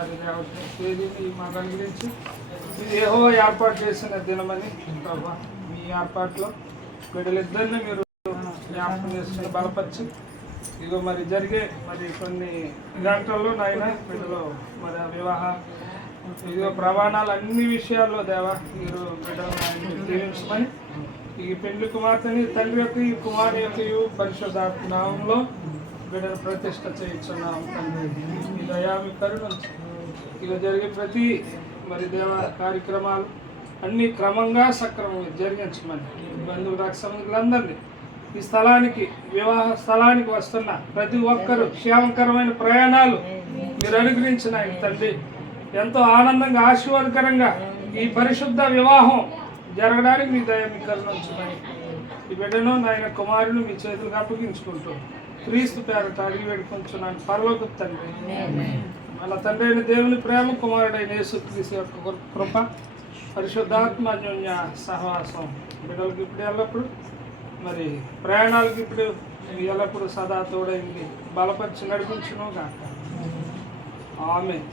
మరి తేదీని మాకు అనుగ్రహించి ఇది యెహోవా ఏర్పాటు చేసిన దినమని ప్రభా మీ ఏర్పాట్లో బిడ్డలిద్దరిని మీరు జ్ఞాపకం చేసుకుని బలపరిచి ఇదిగో మరి జరిగే మరి కొన్ని గంటల్లో నాయన బిడ్డలో మరి వివాహ ఇదిగో ప్రమాణాలు అన్ని విషయాల్లో దేవా మీరు బిడ్డలు ఆయన జీవించమని ఈ పెళ్లి కుమార్తెని తండ్రి యొక్క ఈ కుమారు యొక్క పరిశుద్ధాత్మ నామంలో బిడ్డను ప్రతిష్ట చేయించున్నాం తండ్రి మీ దయా మీ కరుణ ఇక జరిగే ప్రతి మరి దేవ కార్యక్రమాలు అన్ని క్రమంగా సక్రమంగా జరిగించమని బంధువులకు సంబంధికులందరినీ ఈ స్థలానికి వివాహ స్థలానికి వస్తున్న ప్రతి ఒక్కరూ క్షేమకరమైన ప్రయాణాలు మీరు అనుగ్రహించిన ఆయన తండ్రి ఎంతో ఆనందంగా ఆశీర్వాదకరంగా ఈ పరిశుద్ధ వివాహం జరగడానికి మీ దయ మీ కరుణించమని ఈ బిడ్డను నాయన కుమారుని మీ చేతులకు అప్పగించుకుంటూ క్రీస్తు పేరట అడిగి వేడుకొంచున్నాను పరలోక తండ్రి. మన తండ్రి అయిన దేవుని ప్రేమ కుమారుడైన యేసుక్రీస్తు యొక్క కృప పరిశుద్ధాత్మ అన్యోన్య సహవాసం బిడ్డలకు ఇప్పుడు ఎల్లప్పుడు మరి ప్రయాణాలకు ఇప్పుడు ఎల్లప్పుడు సదా తోడైంది బలపరిచి నడిపించును గాక ఆమేన్.